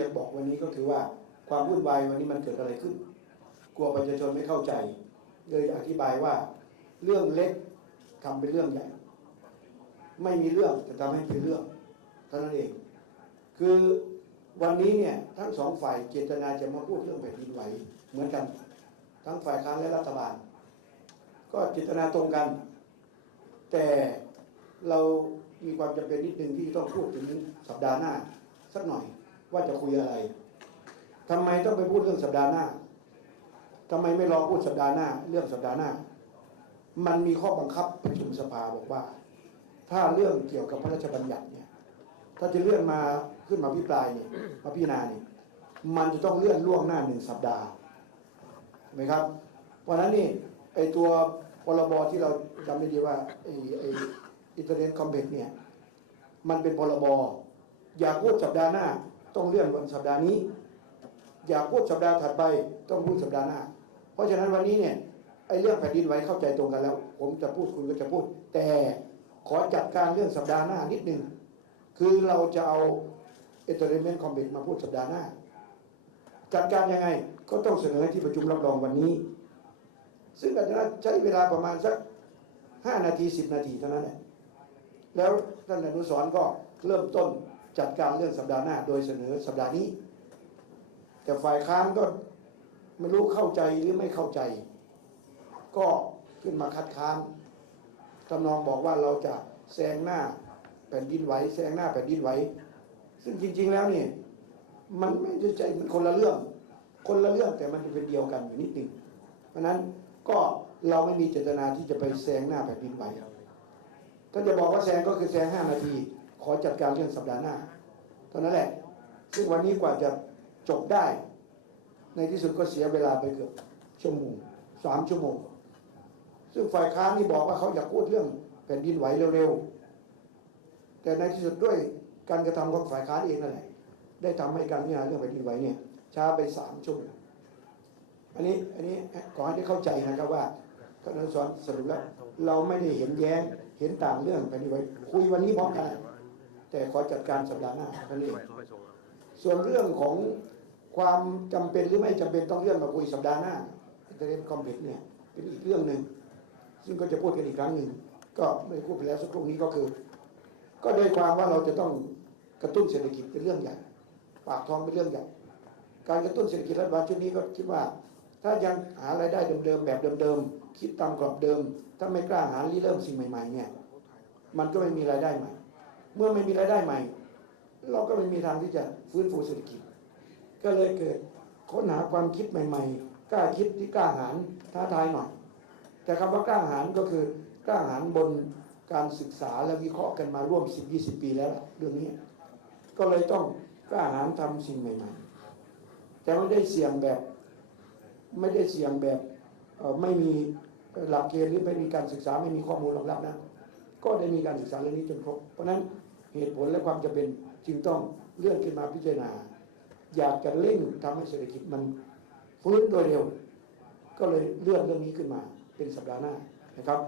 จะบอกวันนี้ก็คือว่าความวุ่นวายวันนี้มันเกิดอะไรขึ้น กลัวประชาชนไม่เข้าใจ เลยอธิบายว่า เรื่องเล็กทำเป็นเรื่องใหญ่ ไม่มีเรื่องจะทำให้เป็นเรื่องเท่านั้นเอง คือวันนี้เนี่ยทั้งสองฝ่ายเจตนาจะมาพูดเรื่องแผ่นดินไหวเหมือนกัน ทั้งฝ่ายค้านและรัฐบาล ก็เจตนาตรงกัน แต่เรามีความจำเป็นนิดนึงที่ต้องพูดถึงสัปดาห์หน้าสักหน่อย ว่าจะคุยอะไรทำไมต้องไปพูดเรื่องสัปดาห์หน้าทำไมไม่รอพูดสัปดาห์หน้า เรื่องสัปดาห์หน้า มันมีข้อบังคับประชุมสภาบอกว่า ถ้าเรื่องเกี่ยวกับพระราชบัญญัติเนี่ย ถ้าจะเลื่อนมาขึ้นมาพิปรายเนี่ยมาพิจารณาเนี่ยมันจะต้องเลื่อนล่วงหน้าหนึ่งสัปดาห์เห็นไหมครับ เพราะฉะนั้นนี่ไอตัวพรบที่เราจำได้ดีว่าไอไออินเทอร์เน็ตคอมเพล็กเนี่ย มันเป็นพรบ อยากพูดสัปดาห์หน้า ต้องเลื่อนวันสัปดาห์นี้ อยากพูดสัปดาห์ถัดไปต้องพูดสัปดาห์หน้า เพราะฉะนั้นวันนี้เนี่ยไอ้เรื่องแผ่นดินไหวเข้าใจตรงกันแล้ว ผมจะพูดคุณก็จะพูด แต่ขอจัดการเรื่องสัปดาห์หน้านิดนึงคือเราจะเอา entertainment complex มาพูดสัปดาห์หน้า จัดการยังไงก็ต้องเสนอที่ประชุมรับรองวันนี้ ซึ่งอาจจะใช้เวลาประมาณสัก5นาที10นาทีเท่านั้นแหละแล้วท่านอนุสรก็เริ่มต้น จัดการเรื่องสัปดาห์หน้า โดยเสนอสัปดาห์นี้ แต่ฝ่ายค้านก็ไม่รู้เข้าใจหรือไม่เข้าใจ ก็ขึ้นมาคัดค้านทำนองบอกว่าเราจะแซงหน้าแผ่นดินไหวแซงหน้าแผ่นดินไหวซึ่งจริง ๆ แล้วเนี่ยมันไม่ได้ใจมันคนละเรื่อง คนละเรื่องแต่มันเป็นเดียวกันอยู่นิดหนึ่งเพราะฉะนั้นก็เราไม่มีเจตนาที่จะไปแซงหน้าแผ่นดินไหวถ้าจะบอกว่าแซงก็คือแซงห้านาที ขอจัดการเรื่องสัปดาห์หน้าเท่านั้นแหละ ซึ่งวันนี้กว่าจะจบได้ ในที่สุดก็เสียเวลาไปเกือบชั่วโมงสามชั่วโมง ซึ่งฝ่ายค้านนี่บอกว่าเขาอยากพูดเรื่องแผ่นดินไหวเร็วๆ แต่ในที่สุดด้วยการกระทำของฝ่ายค้านเองนั่นแหละได้ทำให้การพิจารณาเรื่องแผ่นดินไหวเนี่ยช้าไปสามชั่วโมงอันนี้อันนี้ขอให้ได้เข้าใจนะครับว่าท่านอนุสรณ์สรุปแล้วเราไม่ได้เห็นแย้งเห็นต่างเรื่องแผ่นดินไหวคุยวันนี้พร้อมกัน แต่ขอจัดการสัปดาห์หน้านั่นเองส่วนเรื่องของความจำเป็นหรือไม่จำเป็นต้องเลื่อนมาคุยสัปดาห์หน้าอินเทอร์เน็ตคอมเพล็กซ์เนี่ยเป็นอีกเรื่องหนึ่งซึ่งก็จะพูดกันอีกครั้งหนึ่งก็ไม่ได้พูดไปแล้วสักครู่นี้ก็คือ ก็โดยความว่าเราจะต้องกระตุ้นเศรษฐกิจเป็นเรื่องใหญ่ ปากท้องเป็นเรื่องใหญ่การกระตุ้นเศรษฐกิจรัฐบาลชุดนี้ก็คิดว่า ถ้ายังหารายได้เดิมๆแบบเดิมๆคิดตามกรอบเดิม ถ้าไม่กล้าหาริเริ่มสิ่งใหม่ๆเนี่ยมันก็ไม่มีรายได้ใหม่ เมื่อไม่มีรายได้ใหม่ เราก็ไม่มีทางที่จะฟื้นฟูเศรษฐกิจ ก็เลยเกิดค้นหาความคิดใหม่ ๆ กล้าคิดที่กล้าหาญท้าทายหน่อย แต่คำว่ากล้าหาญก็คือกล้าหาญบนการศึกษาและวิเคราะห์กันมาร่วม 10-20 ปีแล้วเรื่องนี้ ก็เลยต้องกล้าหาญทำสิ่งใหม่ ๆ แต่ไม่ได้เสี่ยงแบบไม่ได้เสี่ยงแบบไม่มีหลักเกณฑ์หรือไม่มีการศึกษาไม่มีข้อมูลรองรับนะ ก็ได้มีการศึกษาเรื่องนี้จนครบ เพราะนั้นเหตุผลและความจำเป็นจึงต้องเลื่อนขึ้นมาพิจารณา อยากจะเร่งทำให้เศรษฐกิจมันฟื้นโดยเร็ว ก็เลยเลื่อนเรื่องนี้ขึ้นมาเป็นสัปดาห์หน้านะครับ